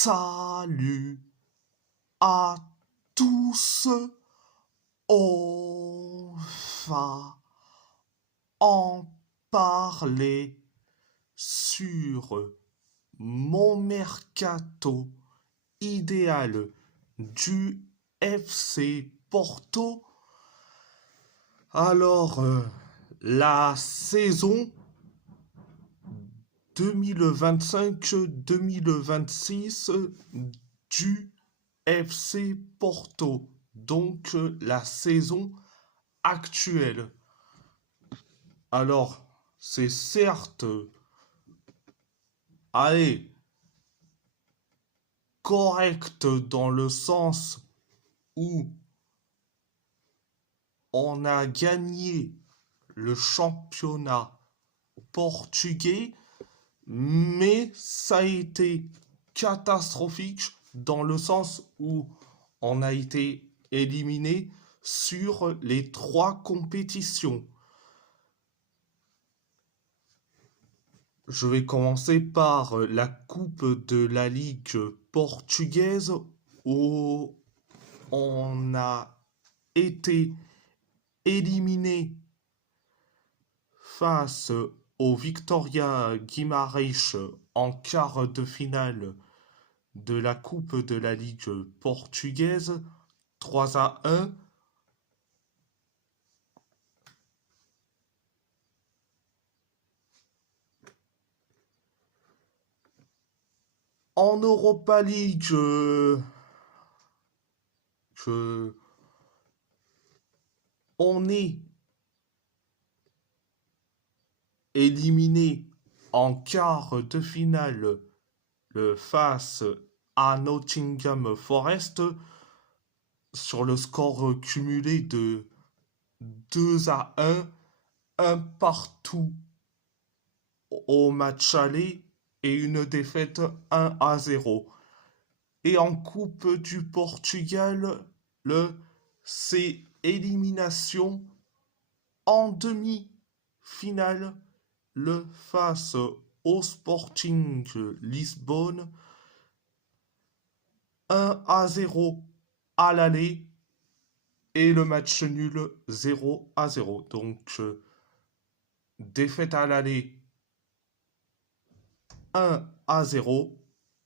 Salut à tous, on va en parler sur mon mercato idéal du FC Porto. Alors, la saison 2025-2026 du FC Porto. Donc, la saison actuelle. Alors, c'est certes, allez, correct dans le sens où on a gagné le championnat portugais, mais ça a été catastrophique dans le sens où on a été éliminé sur les 3 compétitions. Je vais commencer par la Coupe de la Ligue portugaise où on a été éliminé face au Victoria Guimarães en quart de finale de la Coupe de la Ligue portugaise 3-1. En Europa League, on est éliminé en quart de finale face à Nottingham Forest sur le score cumulé de 2-1, un partout au match aller et une défaite 1-0. Et en Coupe du Portugal, c'est élimination en demi-finale face au Sporting Lisbonne 1-0 à l'aller et le match nul 0-0. Donc défaite à l'aller 1-0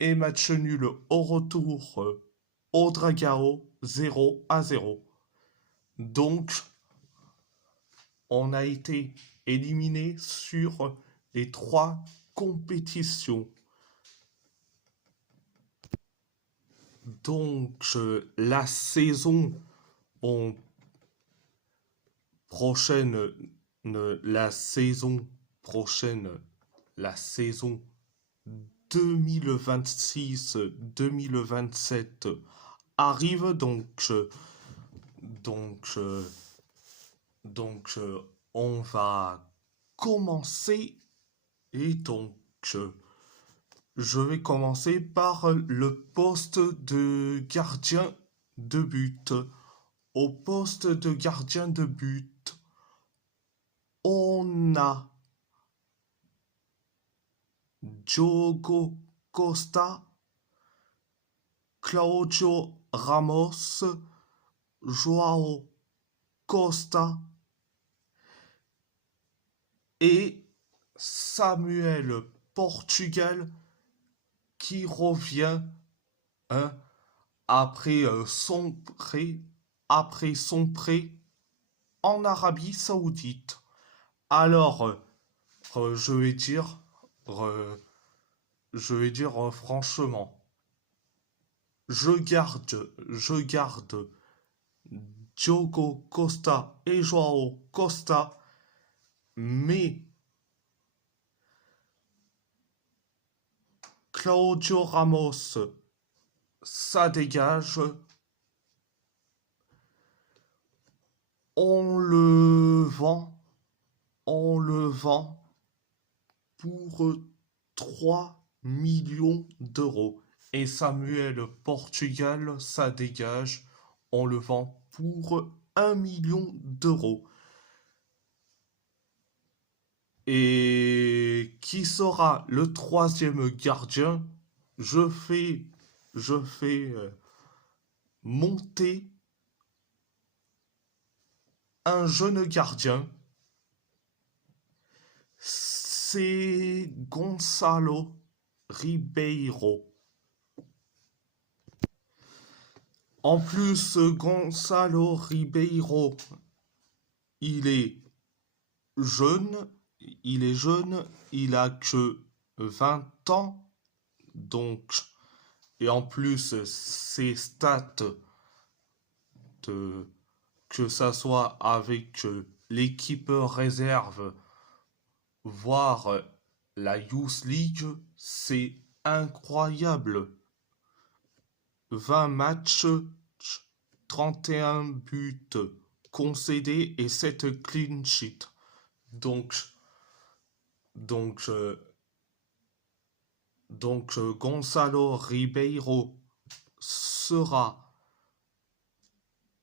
et match nul au retour au Dragao 0-0. Donc on a été éliminé sur les 3 compétitions. Donc la saison prochaine, la saison 2026-2027 arrive donc, on va commencer et je vais commencer par le poste de gardien de but. Au poste de gardien de but, on a Diogo Costa, Claudio Ramos, Joao Costa et Samuel Portugal qui revient après son prêt en Arabie Saoudite. Alors, je vais dire franchement, je garde Diogo Costa et Joao Costa, mais Claudio Ramos, ça dégage. On le vend pour 3 millions d'euros. Et Samuel Portugal, ça dégage. On le vend pour 1 million d'euros. Et qui sera le troisième gardien? Je fais je fais monter un jeune gardien. C'est Gonzalo Ribeiro. En plus, Gonzalo Ribeiro, il est jeune, il a que 20 ans, donc, et en plus, ses stats, de, que ça soit avec l'équipe réserve, voire la Youth League, c'est incroyable. 20 matchs, 31 buts concédés et 7 clean sheets. Donc, donc, euh, Gonzalo Ribeiro sera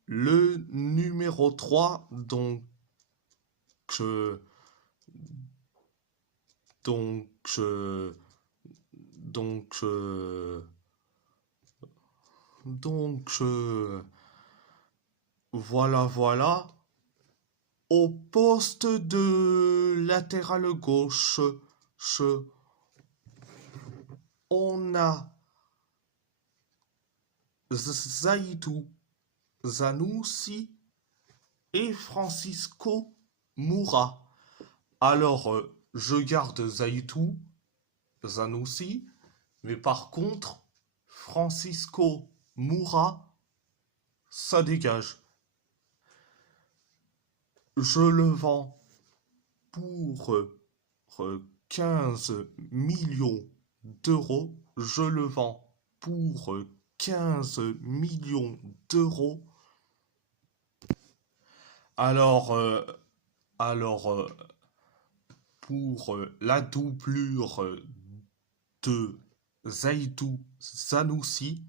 le numéro 3. Euh, donc, euh, donc, euh, voilà. Au poste de latéral gauche, on a Zaidou Zanussi et Francisco Moura. Alors, je garde Zaidou Zanussi, mais par contre, Francisco Moura, ça dégage. Je le vends pour 15 millions d'euros. Je le vends pour 15 millions d'euros. Alors, pour la doublure de Zaidou Zanussi,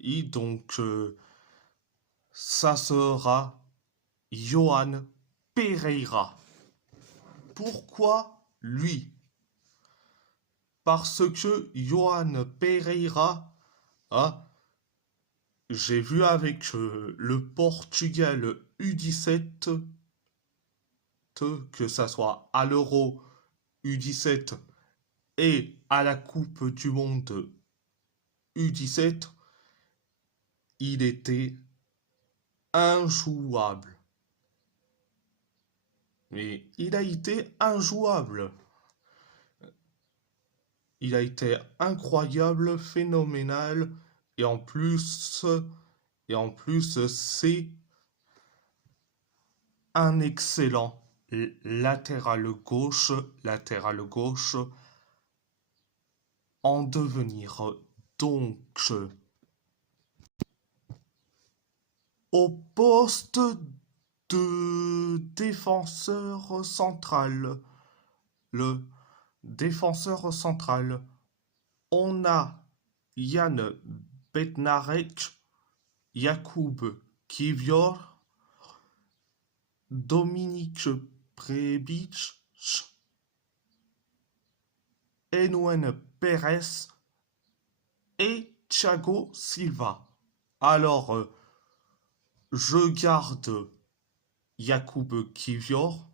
et donc ça sera Johan Pereira. Pourquoi lui? Parce que Johan Pereira, hein, j'ai vu avec le Portugal U17, que ça soit à l'Euro U17 et à la Coupe du Monde U17, il était injouable. Mais il a été injouable. Il a été incroyable, phénoménal, et en plus, c'est un excellent latéral gauche en devenir. Donc, au poste de défenseur central, le défenseur central, on a Jan Bednarek, Jakub Kiwior, Dominik Prebic, Enwen Perez et Thiago Silva. Alors, je garde Jakub Kiwior,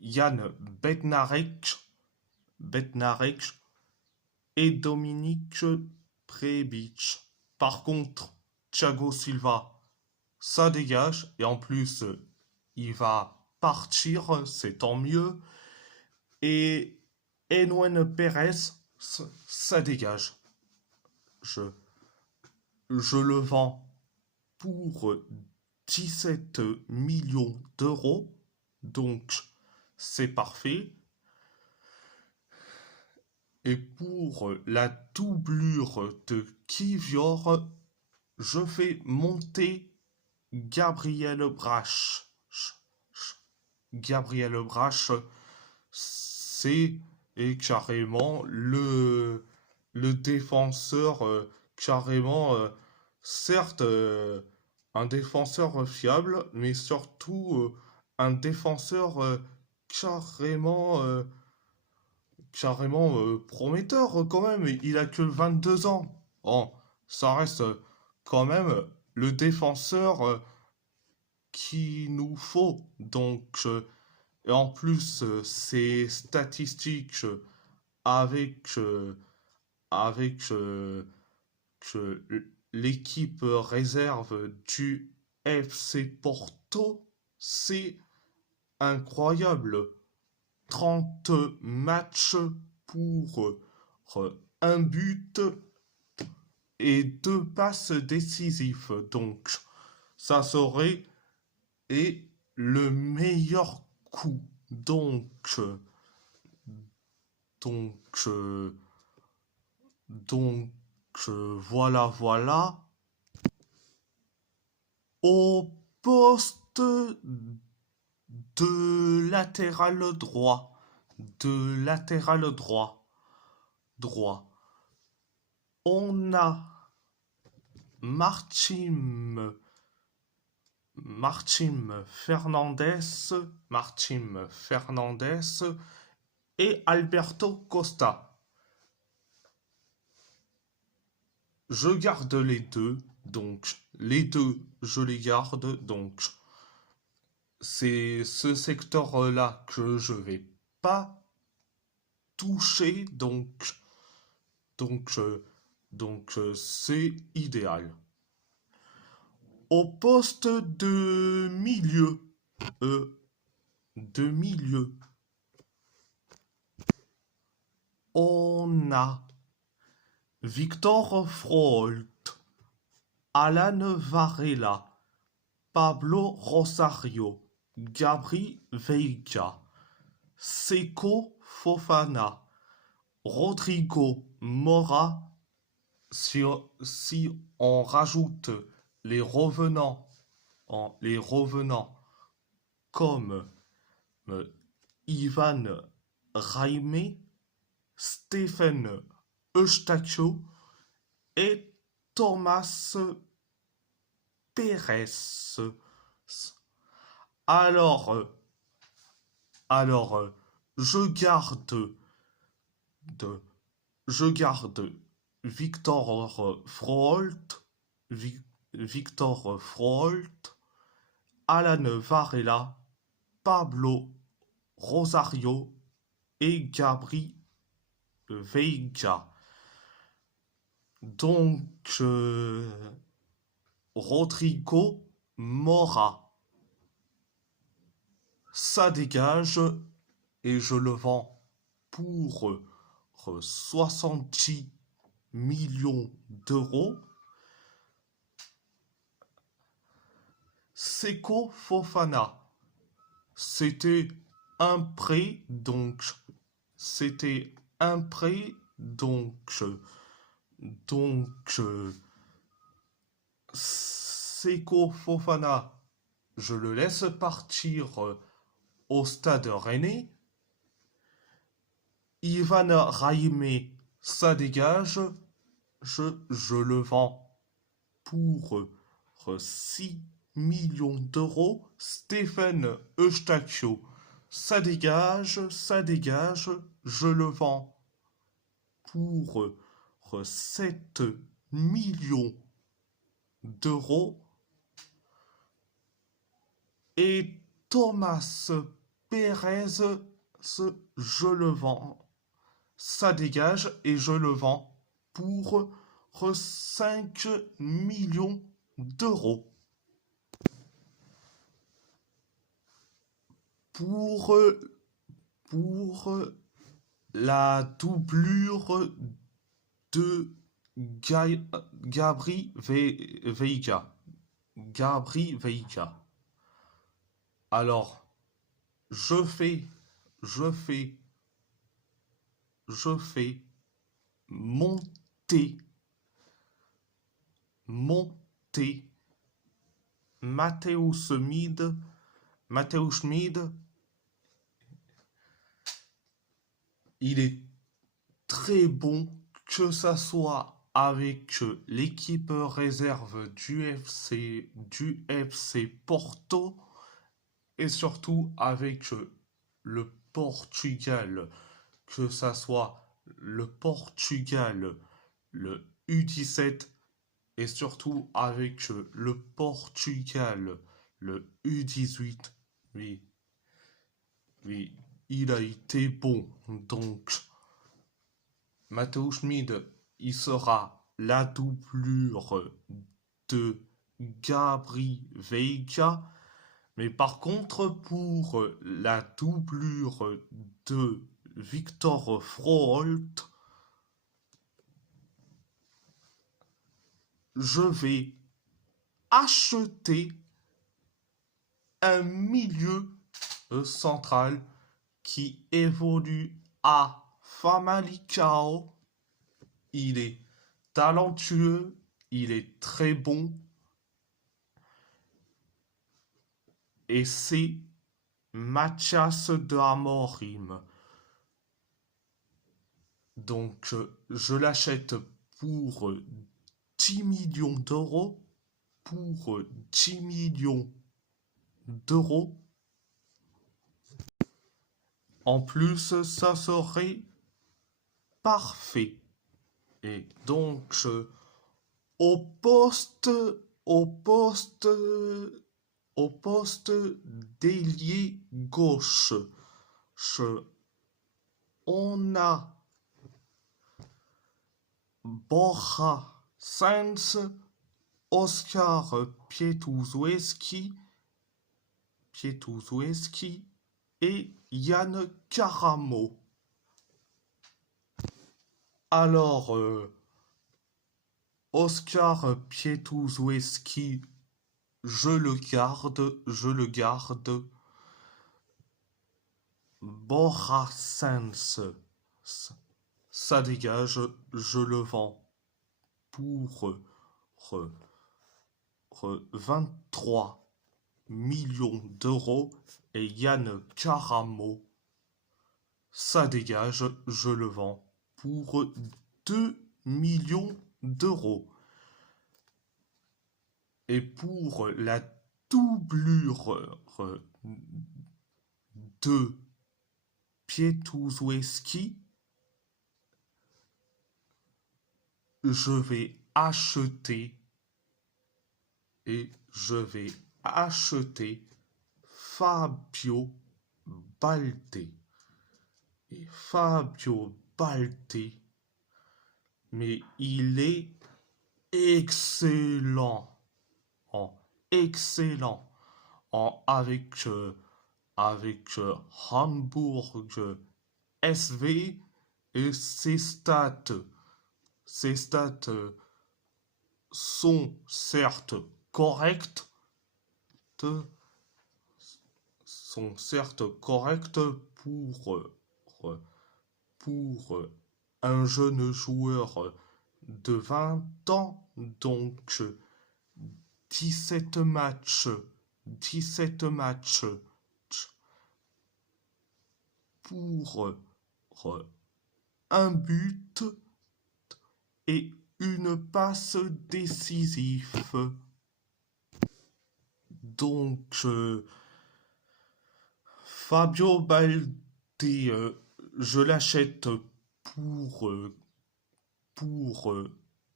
Jan Bednarek et Dominik Prebic. Par contre, Thiago Silva, ça dégage, et en plus, il va partir, c'est tant mieux. Et Enwen Perez, ça dégage. Je le vends pour 17 millions d'euros, donc c'est parfait. Et pour la doublure de Kiwior, je fais monter Gabriel Brache. Gabriel Brache, c'est carrément le défenseur, carrément, certes, un défenseur fiable, mais surtout un défenseur carrément, prometteur quand même. Il a que 22 ans. oh, ça reste quand même le défenseur qu'il nous faut. Donc, et en plus, ces statistiques avec, avec que l'équipe réserve du FC Porto, c'est incroyable. 30 matchs pour un but et 2 passes décisives. Donc, ça serait et le meilleur coup. Donc, euh, donc voilà, voilà. Au poste de latéral droit, droit, on a Martim, Martim Fernandez et Alberto Costa. Je garde les deux, donc les deux, je les garde, donc c'est ce secteur-là que je vais pas toucher, donc, euh, c'est idéal. Au poste euh, de milieu, on a Victor Froholt, Alan Varela, Pablo Rosario, Gabri Veiga, Seko Fofana, Rodrigo Mora, si on rajoute les revenants, les revenants comme Ivan Raime, Stephen Eustachio et Thomas Pérez. Alors, alors, je garde de, je garde Victor Froholt, Victor Froholt, Alan Varela, Pablo Rosario et Gabri Veiga. Donc, Rodrigo Mora, ça dégage et je le vends pour 70 millions d'euros. Seko Fofana, c'était un prêt, donc Seko Fofana, je le laisse partir au stade Rennais. Ivan Raime, ça dégage, je le vends pour 6 millions d'euros. Stephen Eustachio, ça dégage, je le vends pour 7 millions d'euros. Et Thomas Pérez, je le vends. Ça dégage et je le vends pour 5 millions d'euros. Pour, pour la doublure de Gabri Veiga. Gabri Veiga. Alors, je fais monter Matthäus Schmid. Il est très bon, que ça soit avec l'équipe réserve du FC Porto et surtout avec le Portugal, que ça soit le Portugal, le U17 et surtout avec le Portugal, le U18. Oui, oui, il a été bon. Donc, Matteo Schmid, il sera la doublure de Gabri Veiga. Mais par contre, pour la doublure de Victor Froholt, je vais acheter un milieu central qui évolue à Famalicão. Il est talentueux, il est très bon et c'est Mathias de Amorim. Donc je l'achète pour 10 millions d'euros. Pour 10 millions d'euros. En plus, ça serait parfait. Et donc, au poste, au poste, au poste d'ailier gauche, on a Borja Sainz, Oscar Pietuzewski et Yann Caramo. Alors, Oscar Pietuzewski, je le garde. Borja Sainz, ça dégage, je le vends pour 23 millions d'euros. Et Yann Caramo, ça dégage, je le vends pour 2 millions d'euros. Et pour la doublure de Pietuzewski, je vais acheter Fabio Balde. Et Fabio Balde, mais il est excellent. Excellent. Avec Hamburg SV et ses stats. Ses stats sont certes correctes, pour un jeune joueur de 20 ans. Donc 17 matchs pour un but et une passe décisive. Donc Fabio Balde, je l'achète pour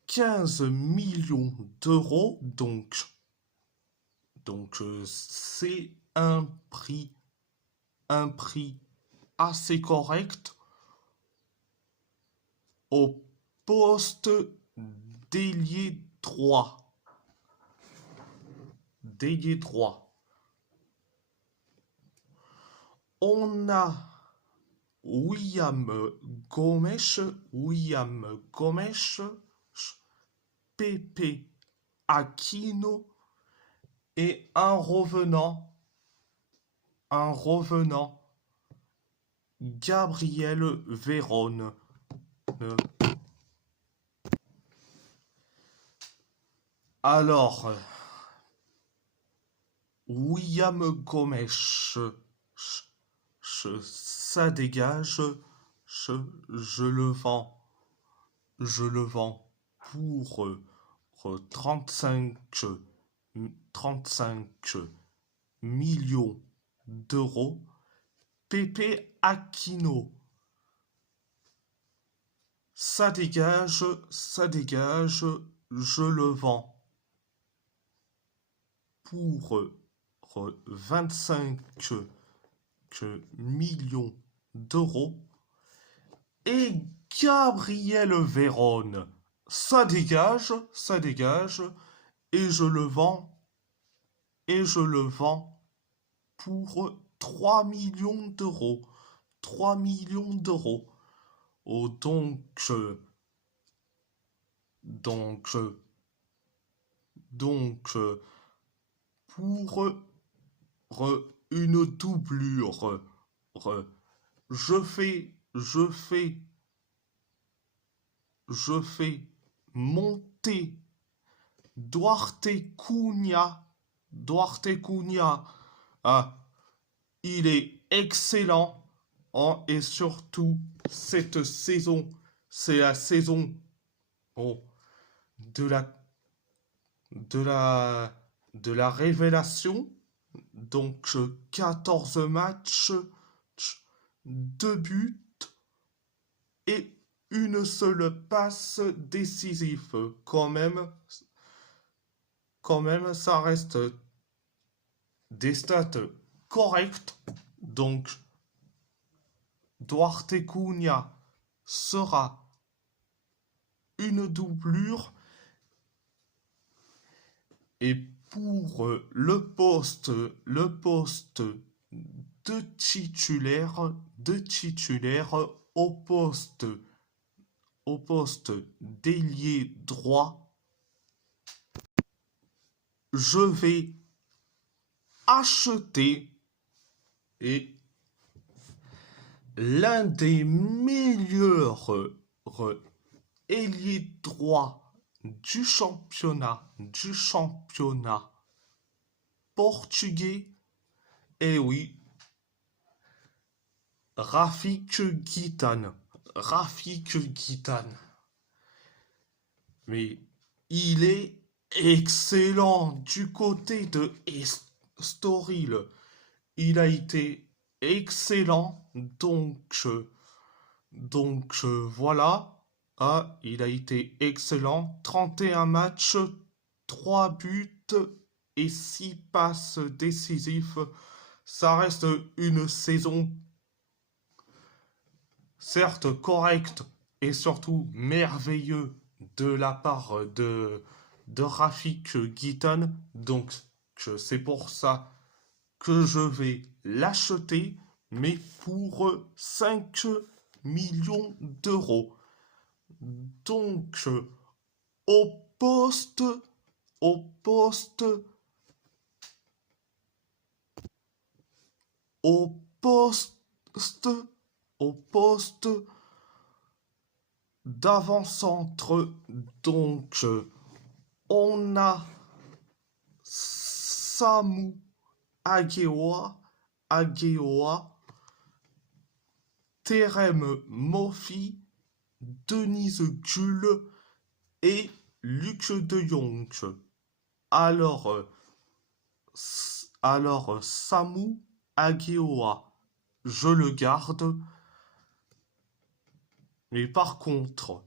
15 millions d'euros. Donc c'est un prix assez correct au poste d'ailier 3. On a William Gomes, Pepe Aquino et un revenant, Gabriel Veron. Alors, William Gomes, ça dégage, je le vends pour 35 millions d'euros. Pepe Aquino, ça dégage, je le vends pour 25 millions d'euros. Et Gabriel Vérone, ça dégage, et je le vends pour 3 millions d'euros. 3 millions d'euros. Oh, donc, donc, pour une doublure, je fais monter Duarte Cunha. Duarte Cunha, ah, il est excellent, hein, et surtout cette saison, c'est la saison, oh, de la de la de la révélation. Donc 14 matchs, 2 buts et une seule passe décisive. Quand même, ça reste des stats correctes. Donc Duarte Cunha sera une doublure. Et pour le poste de titulaire au poste d'ailier droit, je vais acheter et l'un des meilleurs ailiers droit du championnat portugais. Et oui, Rafik Guitane. Mais il est excellent du côté de Estoril. Il a été excellent, voilà. Ah, il a été excellent. 31 matchs, 3 buts et 6 passes décisives. Ça reste une saison certes correcte et surtout merveilleuse de la part de Rafik Guitane. Donc c'est pour ça que je vais l'acheter, mais pour 5 millions d'euros. Donc au poste, au poste, au poste, au poste d'avant-centre. Donc on a Samu Ageoa, Terem Moffi, Denise Gull et Luc de Jong. Alors, Samu Ageoa, je le garde. Mais par contre,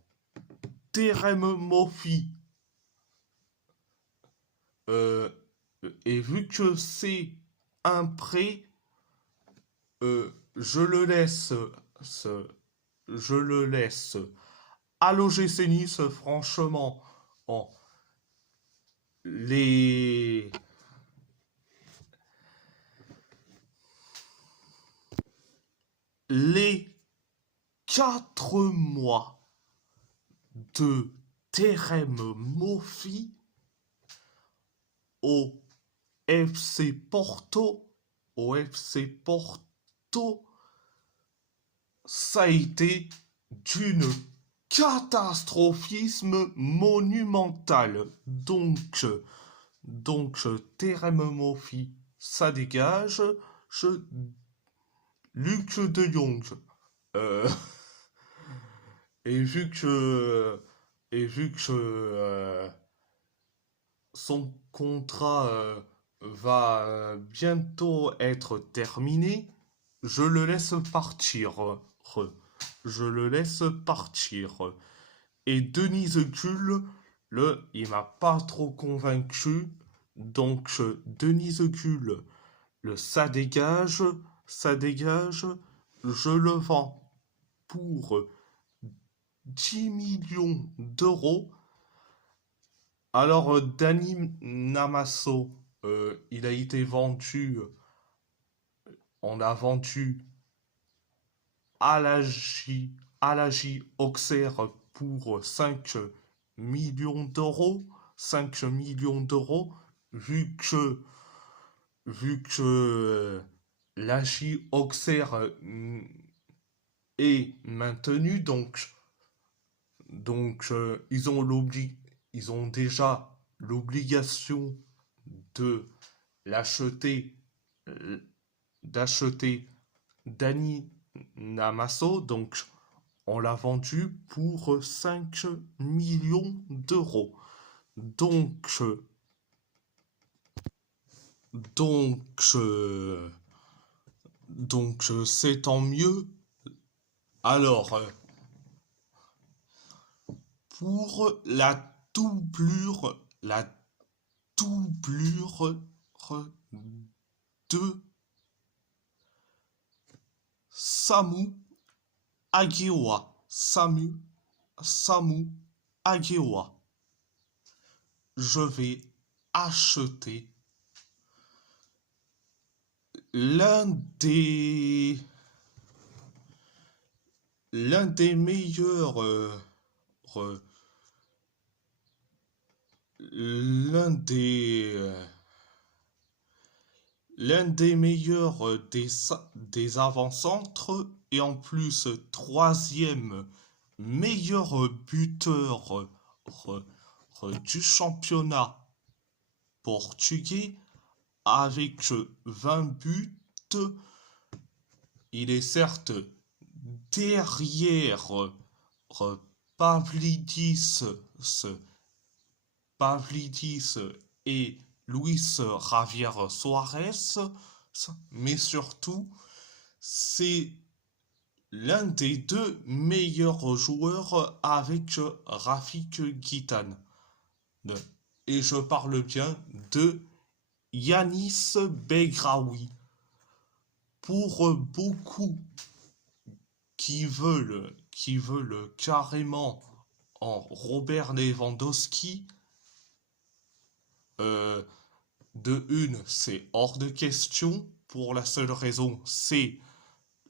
Terem Moffi, et vu que c'est un prêt, je le laisse à l'OGC Nice. Franchement, oh, les les 4 mois de Terem Moffi au FC Porto, ça a été d'une catastrophisme monumental. Donc Terem Moffi, ça dégage. Luc de Jong. Euh, et vu que son contrat va bientôt être terminé, je le laisse partir. je le laisse partir. Et Denise Gull, il m'a pas trop convaincu. Donc, Denise Gull, ça dégage, je le vends pour 10 millions d'euros. Alors, Dani Namasso, il a été vendu, on l'a vendu à la J Auxerre pour 5 millions d'euros. 5 millions d'euros, vu que, vu que la J Auxerre est maintenue, donc ils ont déjà l'obligation de l'acheter, euh, d'acheter Dani Namasso, donc on l'a vendu pour 5 millions d'euros. Donc, donc, c'est tant mieux. Alors, pour la doublure de Samu Agewa. Samu Agewa. Je vais acheter l'un des l'un des meilleurs l'un des meilleurs des avant-centres et en plus troisième meilleur buteur du championnat portugais avec 20 buts. Il est certes derrière Pavlidis, Pavlidis et Luis Javier Suarez, mais surtout, c'est l'un des deux meilleurs joueurs avec Rafik Guitane. Et je parle bien de Yanis Begraoui. Pour beaucoup qui veulent carrément en Robert Lewandowski, de une, c'est hors de question, pour la seule raison, c'est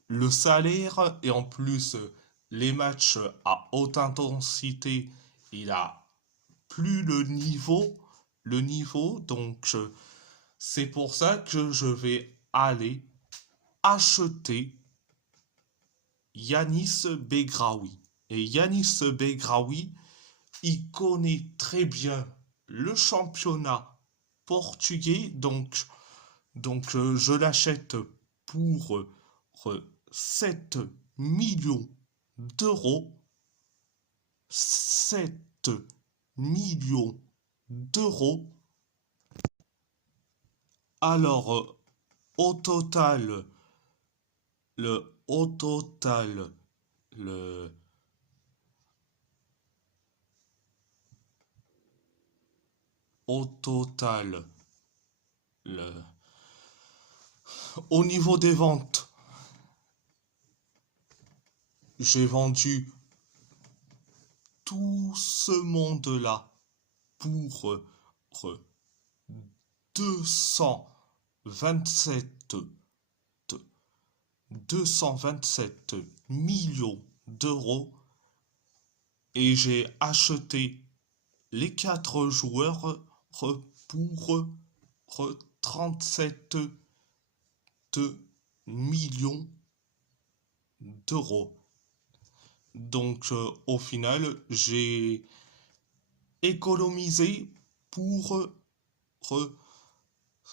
le salaire, et en plus, les matchs à haute intensité, il a plus le niveau, donc c'est pour ça que je vais aller acheter Yanis Begraoui. Et Yanis Begraoui, il connaît très bien le championnat portugais, donc je l'achète pour 7 millions d'euros. 7 millions d'euros. Alors, au total, au total, le, au total, le, au niveau des ventes, j'ai vendu tout ce monde-là pour 227, 227 millions d'euros et j'ai acheté les 4 joueurs pour 37 millions d'euros. Donc au final, j'ai économisé pour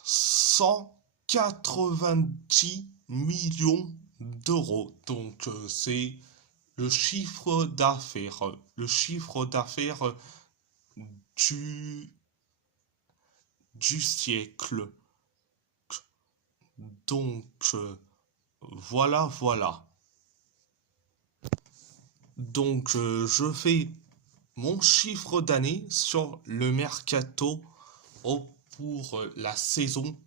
190 millions d'euros. Donc c'est le chiffre d'affaires du, du siècle. Donc voilà, voilà. Donc, je fais mon chiffre d'année sur le mercato pour la saison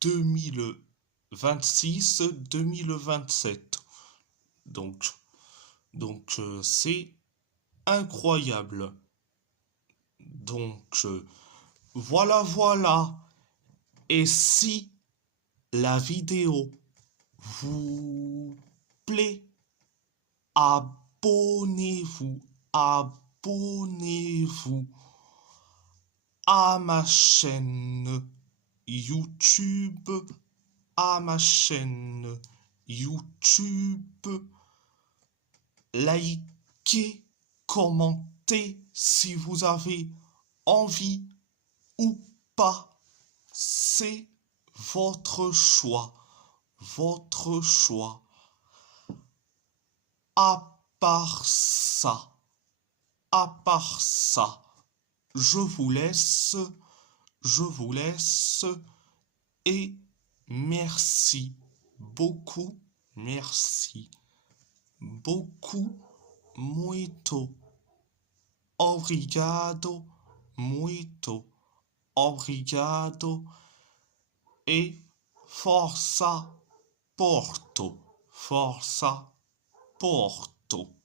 2026-2027. Donc, c'est incroyable. Donc, voilà. Et si la vidéo vous plaît, abonnez-vous à ma chaîne YouTube, à ma chaîne YouTube. Likez, commentez si vous avez envie ou pas. C'est votre choix. Votre choix. À part ça, je vous laisse, et merci beaucoup, merci beaucoup, muito obrigado, muito obrigado et força Porto, força Porto.